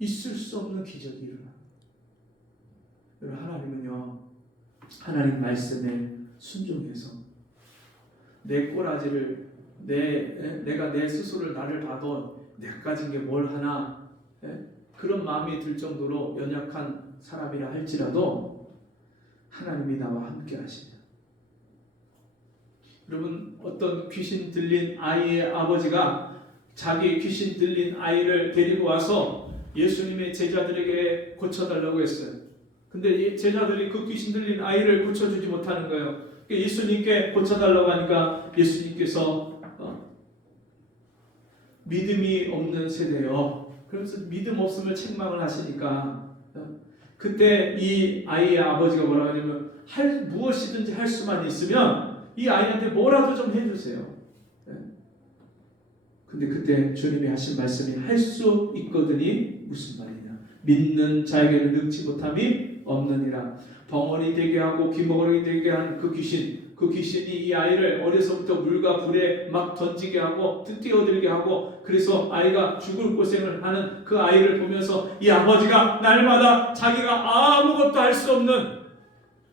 있을 수 없는 기적이 일어나. 여러분, 하나님은요 하나님 말씀에 순종해서 내 꼬라지를 내가 내 스스로를 나를 봐도 내가 가진 게 뭘 하나, 그런 마음이 들 정도로 연약한 사람이라 할지라도 하나님이 나와 함께 하시냐. 여러분, 어떤 귀신 들린 아이의 아버지가 자기 귀신 들린 아이를 데리고 와서 예수님의 제자들에게 고쳐달라고 했어요. 근데 이 제자들이 그 귀신 들린 아이를 고쳐주지 못하는 거예요. 예수님께 고쳐달라고 하니까 예수님께서 믿음이 없는 세대요. 그래서 믿음 없음을 책망을 하시니까 그때 이 아이의 아버지가 뭐라고 하냐면 무엇이든지 할 수만 있으면 이 아이한테 뭐라도 좀 해주세요. 근데 그때 주님이 하신 말씀이 할 수 있거든이 무슨 말이냐. 믿는 자에게는 능치 못함이 없느니라. 벙어리 되게 하고 기머거리 되게 한 그 귀신이 이 아이를 어려서부터 물과 불에 막 던지게 하고 뛰어들게 하고, 그래서 아이가 죽을 고생을 하는 그 아이를 보면서 이 아버지가 날마다 자기가 아무것도 할 수 없는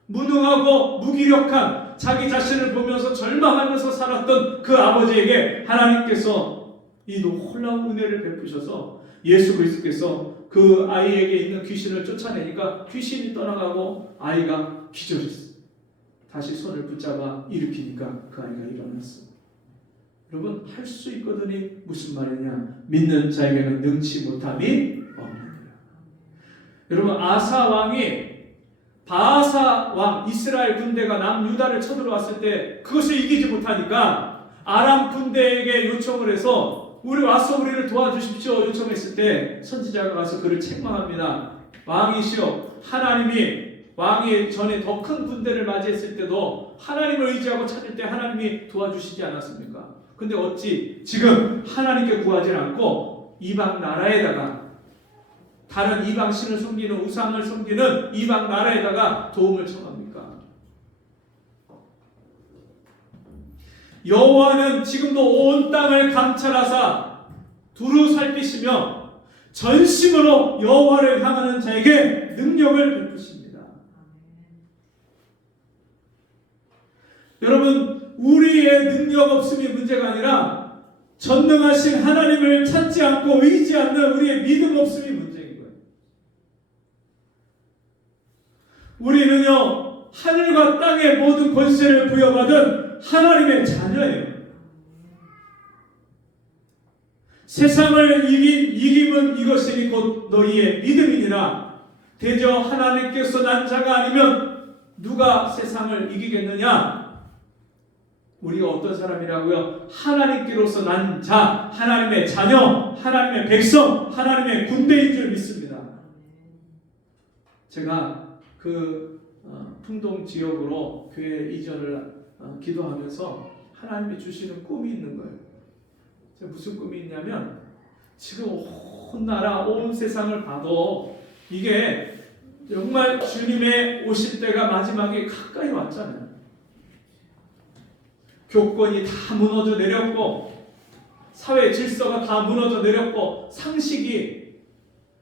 무능하고 무기력한 자기 자신을 보면서 절망하면서 살았던 그 아버지에게 하나님께서 이 놀라운 은혜를 베푸셔서 예수 그리스도께서 그 아이에게 있는 귀신을 쫓아내니까 귀신이 떠나가고 아이가 기절했어요. 다시 손을 붙잡아 일으키니까 그 아이가 일어났어요. 여러분, 할 수 있거든이 무슨 말이냐. 믿는 자에게는 능치 못함이 없느니라. 여러분, 아사 왕이 바아사 왕 이스라엘 군대가 남유다를 쳐들어왔을 때 그것을 이기지 못하니까 아람 군대에게 요청을 해서 우리를 도와주십시오 요청했을 때 선지자가 가서 그를 책망합니다. 왕이시여, 왕이 전에 더 큰 군대를 맞이했을 때도 하나님을 의지하고 찾을 때 하나님이 도와주시지 않았습니까? 근데 어찌 지금 하나님께 구하지 않고 이방 나라에다가 다른 이방 신을 섬기는 우상을 섬기는 이방 나라에다가 도움을 청합니까? 여호와는 지금도 온 땅을 감찰하사 두루 살피시며 전심으로 여호와를 향하는 자에게 능력을 베푸십니다. 여러분, 우리의 능력 없음이 문제가 아니라 전능하신 하나님을 찾지 않고 의지 않는 우리의 믿음 없음이 문제인 거예요. 우리는요, 하늘과 땅의 모든 권세를 부여받은 하나님의 자녀예요. 세상을 이김은 이것이니 곧 너희의 믿음이니라. 대저 하나님께서 난 자가 아니면 누가 세상을 이기겠느냐? 우리가 어떤 사람이라고요? 하나님께로서 난 자, 하나님의 자녀, 하나님의 백성, 하나님의 군대인 줄 믿습니다. 제가 풍동 지역으로 교회 이전을 기도하면서 하나님이 주시는 꿈이 있는 거예요. 제가 무슨 꿈이 있냐면, 지금 온 나라, 온 세상을 봐도 이게 정말 주님의 오실 때가 마지막에 가까이 왔잖아요. 교권이 다 무너져 내렸고, 사회 질서가 다 무너져 내렸고, 상식이,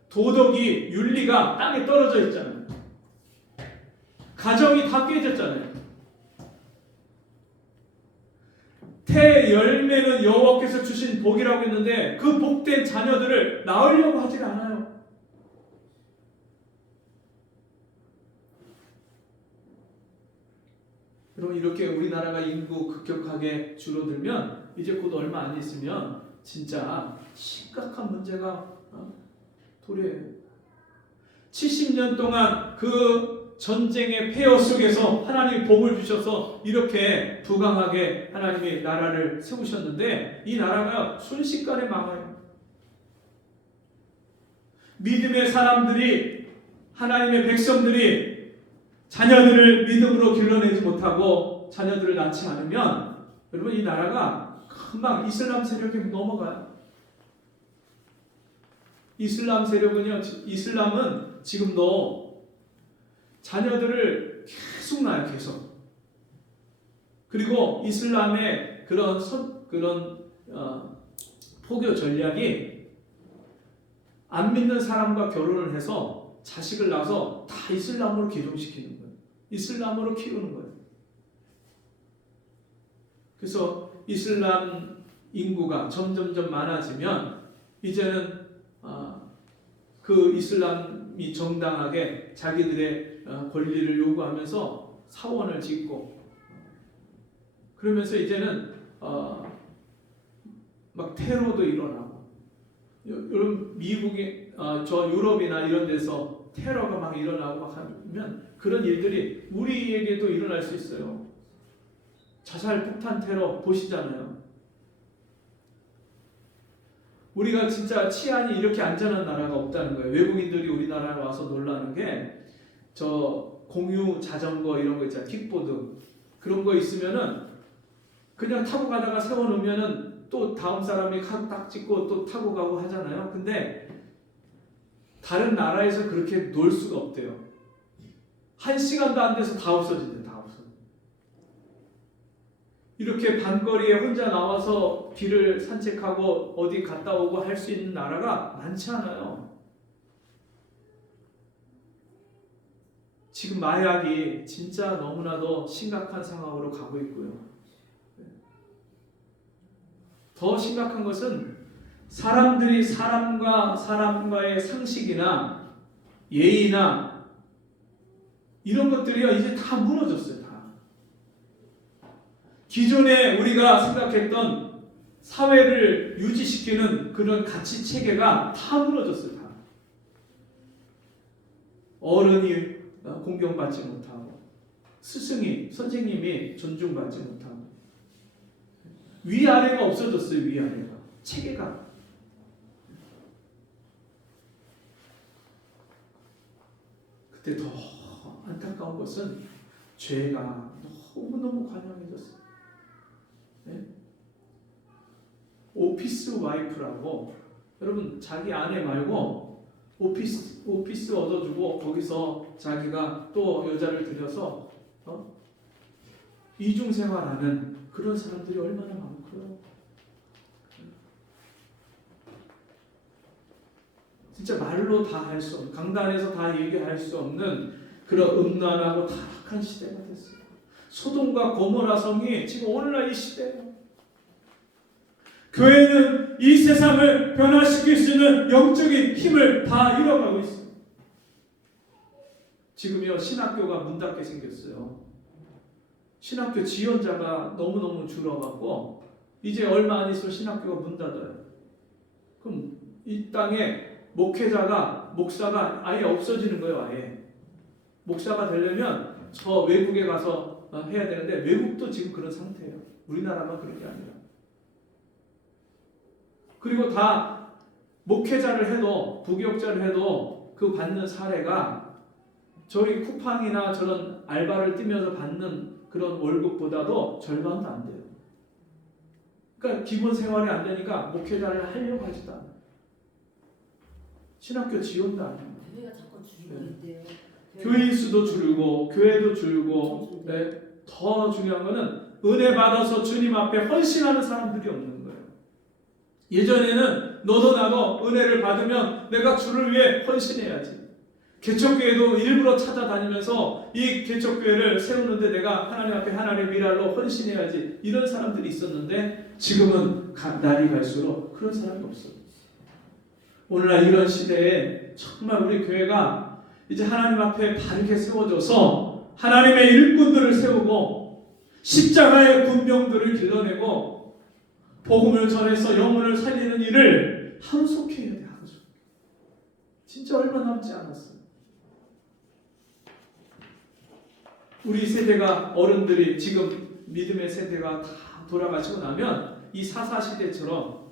도덕이, 윤리가 땅에 떨어져 있잖아요. 가정이 다 깨졌잖아요. 태 열매는 여호와께서 주신 복이라고 했는데 그 복된 자녀들을 낳으려고 하질 않아요. 여러분, 이렇게 우리나라가 인구 급격하게 줄어들면 이제 곧 얼마 안 있으면 진짜 심각한 문제가 도래해요. 70년 동안 그 전쟁의 폐허 속에서 하나님이 복을 주셔서 이렇게 부강하게 하나님이 나라를 세우셨는데 이 나라가 순식간에 망해요. 믿음의 사람들이, 하나님의 백성들이 자녀들을 믿음으로 길러내지 못하고 자녀들을 낳지 않으면 여러분, 이 나라가 금방 이슬람 세력에 넘어가요. 이슬람 세력은요, 이슬람은 지금도 자녀들을 계속 낳아요, 계속. 그리고 이슬람의 그런 포교 전략이 안 믿는 사람과 결혼을 해서 자식을 낳아서 다 이슬람으로 개종시키는 거예요. 이슬람으로 키우는 거예요. 그래서 이슬람 인구가 점점점 많아지면 이제는 그 이슬람이 정당하게 자기들의 권리를 요구하면서 사원을 짓고 그러면서 이제는 막 테러도 일어나고 여러분 미국이 저 유럽이나 이런 데서 테러가 막 일어나고 막 하면 그런 일들이 우리에게도 일어날 수 있어요. 자살 폭탄 테러 보시잖아요. 우리가 진짜 치안이 이렇게 안전한 나라가 없다는 거예요. 외국인들이 우리나라에 와서 놀라는 게 저 공유 자전거 이런 거 있잖아요. 킥보드 그런 거 있으면은 그냥 타고 가다가 세워놓으면은 또 다음 사람이 딱 찍고 또 타고 가고 하잖아요. 근데 다른 나라에서 그렇게 놀 수가 없대요. 1시간도 안 돼서 다 없어진대. 다 없어. 이렇게 반거리에 혼자 나와서 길을 산책하고 어디 갔다 오고 할 수 있는 나라가 많지 않아요. 지금 마약이 진짜 너무나도 심각한 상황으로 가고 있고요. 더 심각한 것은 사람들이 사람과의 상식이나 예의나 이런 것들이요 이제 다 무너졌어요. 다. 기존에 우리가 생각했던 사회를 유지시키는 그런 가치 체계가 다 무너졌어요. 다. 어른이 공경받지 못하고 스승이 선생님이 존중받지 못하고 위아래가 없어졌어요. 위아래가 체계가 그때 더 안타까운 것은 죄가 너무너무 관영해졌어요. 네? 오피스 와이프라고 여러분 자기 아내 말고 오피스 얻어주고 거기서 자기가 또 여자를 들여서 이중생활하는 그런 사람들이 얼마나 많고요. 진짜 말로 다 할 수 없는 강단에서 다 얘기할 수 없는 그런 음란하고 타락한 시대가 됐어요. 소돔과 고모라 성이 지금 오늘날 이 시대예요. 교회는 이 세상을 변화시킬 수 있는 영적인 힘을 다 잃어가고 있어요. 지금요 신학교가 문 닫게 생겼어요. 신학교 지원자가 너무너무 줄어갖고 이제 얼마 안 있으면 신학교가 문 닫아요. 그럼 이 땅에 목사가 아예 없어지는 거예요. 아예 목사가 되려면 저 외국에 가서 해야 되는데 외국도 지금 그런 상태예요. 우리나라만 그런 게 아니라. 그리고 다 목회자를 해도 부교육자를 해도 그 받는 사례가 저희 쿠팡이나 저런 알바를 뛰면서 받는 그런 월급보다도 절반도 안 돼요. 그러니까 기본 생활이 안 되니까 목회자를 하려고 하지도 않아요. 신학교 지원도 안 해요. 교회가 자꾸 줄이고 있대요. 교인 수도 줄고 교회도 줄고 네. 더 중요한 거는 은혜 받아서 주님 앞에 헌신하는 사람들이 없는 거예요. 예전에는 너도 나도 은혜를 받으면 내가 주를 위해 헌신해야지. 개척교회도 일부러 찾아다니면서 이 개척교회를 세우는데 내가 하나님 앞에 하나님의 일할로 헌신해야지. 이런 사람들이 있었는데 지금은 날이 갈수록 그런 사람이 없어요. 오늘날 이런 시대에 정말 우리 교회가 이제 하나님 앞에 바르게 세워져서 하나님의 일꾼들을 세우고 십자가의 군병들을 길러내고 복음을 전해서 영혼을 살리는 일을 하루속히 해야 돼. 하루속히. 진짜 얼마 남지 않았어요. 우리 세대가 어른들이 지금 믿음의 세대가 다 돌아가시고 나면 이 사사시대처럼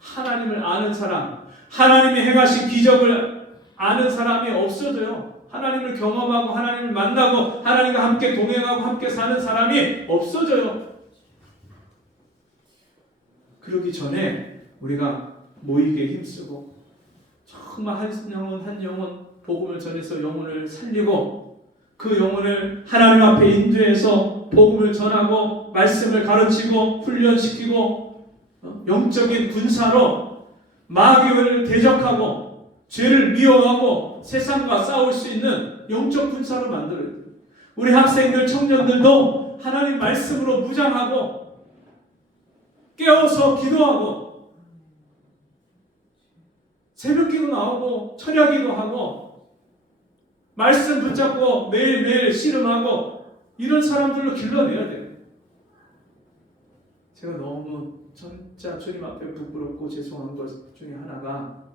하나님을 아는 사람, 하나님이 행하신 기적을 아는 사람이 없어져요. 하나님을 경험하고 하나님을 만나고 하나님과 함께 동행하고 함께 사는 사람이 없어져요. 그러기 전에 우리가 모이게 힘쓰고 정말 한 영혼 복음을 전해서 영혼을 살리고 그 영혼을 하나님 앞에 인도해서 복음을 전하고 말씀을 가르치고 훈련시키고 영적인 군사로 마귀를 대적하고 죄를 미워하고 세상과 싸울 수 있는 영적 군사로 만들어야 돼요. 우리 학생들, 청년들도 하나님 말씀으로 무장하고 깨워서 기도하고 새벽기도 나오고 철야기도 하고 말씀 붙잡고 매일매일 씨름하고 이런 사람들로 길러내야 돼요. 제가 너무 진짜 주님 앞에 부끄럽고 죄송한 것 중에 하나가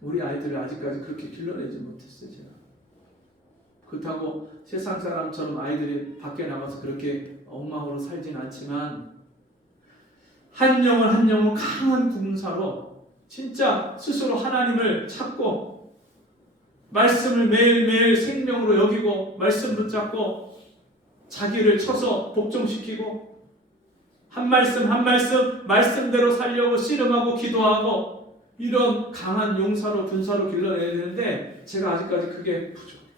우리 아이들을 아직까지 그렇게 길러내지 못했어요. 제가 그렇다고 세상 사람처럼 아이들이 밖에 나가서 그렇게 엉망으로 살진 않지만 한 영혼 한 영혼 강한 군사로 진짜 스스로 하나님을 찾고 말씀을 매일매일 생명으로 여기고 말씀 붙잡고 자기를 쳐서 복종시키고 한 말씀 한 말씀 말씀대로 살려고 씨름하고 기도하고 이런 강한 용사로 군사로 길러내야 되는데 제가 아직까지 그게 부족해요.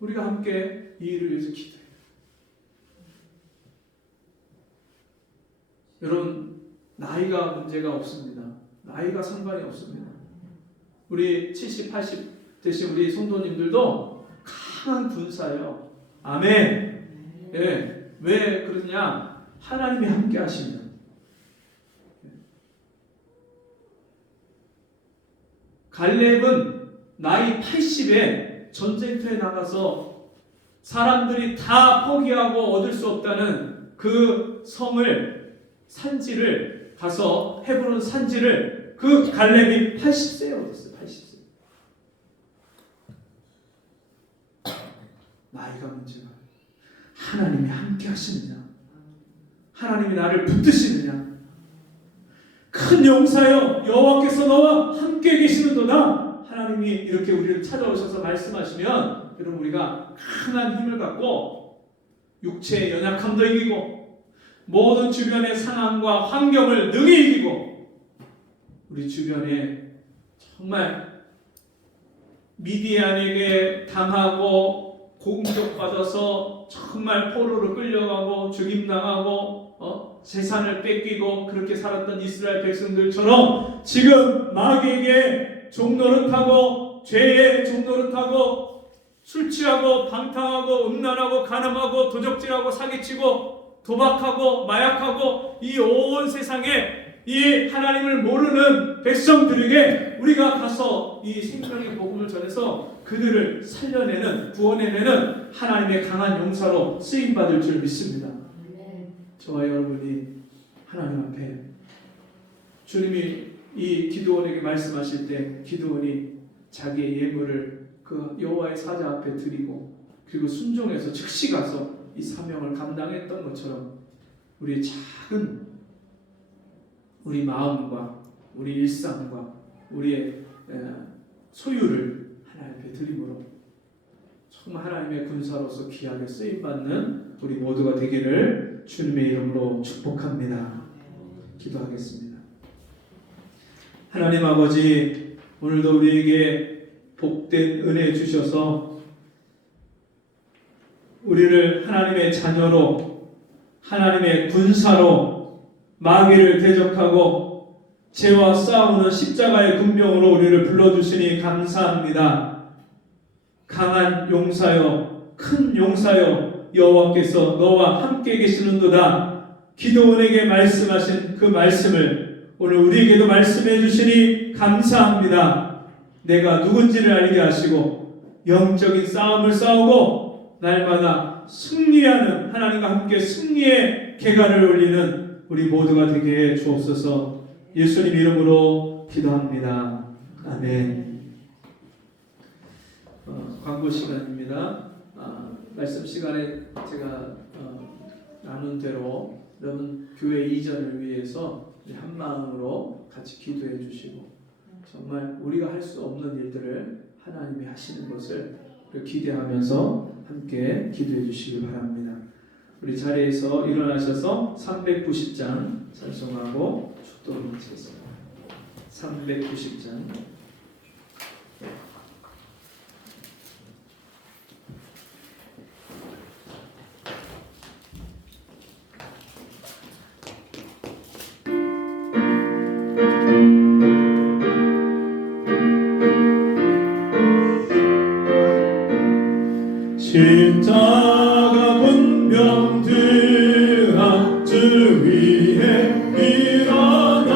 우리가 함께 이 일을 위해서 기도해요. 여러분 나이가 문제가 없습니다. 나이가 상관이 없습니다. 우리 70, 80 되신 우리 성도님들도 강한 군사예요. 아멘. 예. 왜 그러냐? 하나님이 함께 하시면. 갈렙은 나이 80에 전쟁터에 나가서 사람들이 다 포기하고 얻을 수 없다는 그 성을 산지를 가서 헤브론 산지를 그 갈렙이 80세에 얻었어요. 80세. 나이가 문제가 하나님이 함께 하시느냐, 하나님이 나를 붙드시느냐. 큰 용사여 여호와께서 너와 함께 계시는도다. 하나님이 이렇게 우리를 찾아오셔서 말씀하시면 여러분 우리가 강한 힘을 갖고 육체의 연약함도 이기고 모든 주변의 상황과 환경을 능히 이기고 우리 주변에 정말 미디안에게 당하고 공격받아서 정말 포로로 끌려가고 죽임당하고 재산을 뺏기고 그렇게 살았던 이스라엘 백성들처럼 지금 마귀에게 종노릇하고 죄의 종노릇하고 술 취하고 방탕하고 음란하고 간음하고 도적질하고 사기치고 도박하고 마약하고 이 온 세상에 이 하나님을 모르는 백성들에게 우리가 가서 이 생명의 복음을 전해서 그들을 살려내는 구원해내는 하나님의 강한 용사로 쓰임받을 줄 믿습니다. 저와 여러분이 하나님 앞에 주님이 이 기드온에게 말씀하실 때 기드온이 자기의 예물을 그 여호와의 사자 앞에 드리고 그리고 순종해서 즉시 가서 이 사명을 감당했던 것처럼 우리의 작은 우리 마음과 우리 일상과 우리의 소유를 하나님 앞에 드림으로 정말 하나님의 군사로서 귀하게 쓰임받는 우리 모두가 되기를 주님의 이름으로 축복합니다. 기도하겠습니다. 하나님 아버지, 오늘도 우리에게 복된 은혜 주셔서 우리를 하나님의 자녀로 하나님의 군사로 마귀를 대적하고 죄와 싸우는 십자가의 군병으로 우리를 불러주시니 감사합니다. 강한 용사여, 큰 용사여, 여호와께서 너와 함께 계시는도다. 기드온에게 말씀하신 그 말씀을 오늘 우리에게도 말씀해 주시니 감사합니다. 내가 누군지를 알게 하시고 영적인 싸움을 싸우고 날마다 승리하는 하나님과 함께 승리의 계가를 올리는 우리 모두가 되게 주옵소서. 예수님 이름으로 기도합니다. 아멘. 광고 시간입니다. 말씀 시간에 제가 나눈 대로 여러분 교회 이전을 위해서 한 마음으로 같이 기도해 주시고 정말 우리가 할 수 없는 일들을 하나님이 하시는 것을 기대하면서 함께 기도해 주시기 바랍니다. 우리 자리에서 일어나셔서 390장 찬송하고 축도를 마치겠습니다. 390장 십자가 군병 주 위에 일어나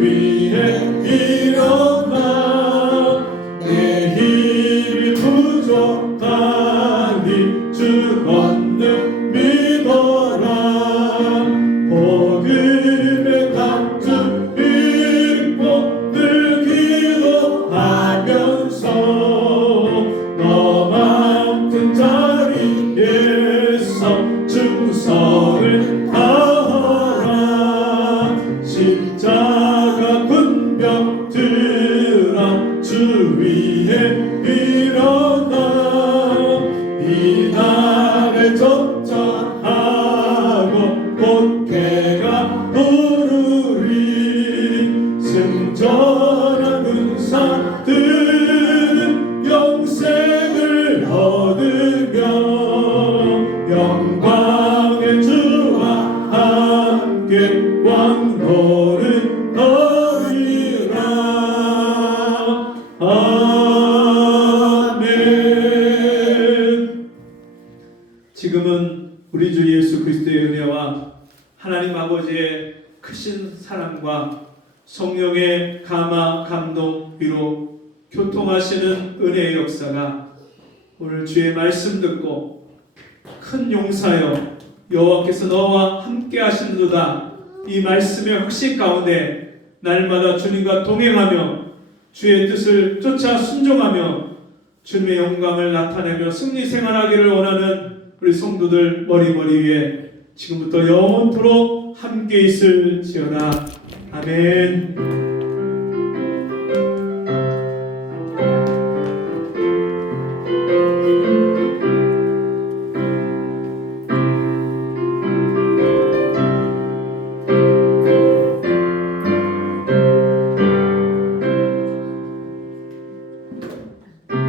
위에 일어나 내 힘이 부족하니 주 권능 믿어라 복음의 답주 읽고 늘 기도하면서 너 맡은 자리에서 충성을 다하라 십자가 군병 들어 주 위에 일어나 이 날을 적장하고 본캐가 오르리 승전한 군사들은 영생을 얻으며 영광의 주와 함께 왕노를 하리라 아멘. 지금은 우리 주 예수 그리스도의 은혜와 하나님 아버지의 크신 사랑과 성령의 감화, 감동, 위로, 교통하시는 은혜의 역사가 오늘 주의 말씀 듣고 큰 용사여 여호와께서 너와 함께 하시는도다 이 말씀의 확신 가운데 날마다 주님과 동행하며 주의 뜻을 쫓아 순종하며 주님의 영광을 나타내며 승리 생활하기를 원하는 우리 성도들 머리 위에 지금부터 영원토록 함께 있을지어다. 아멘.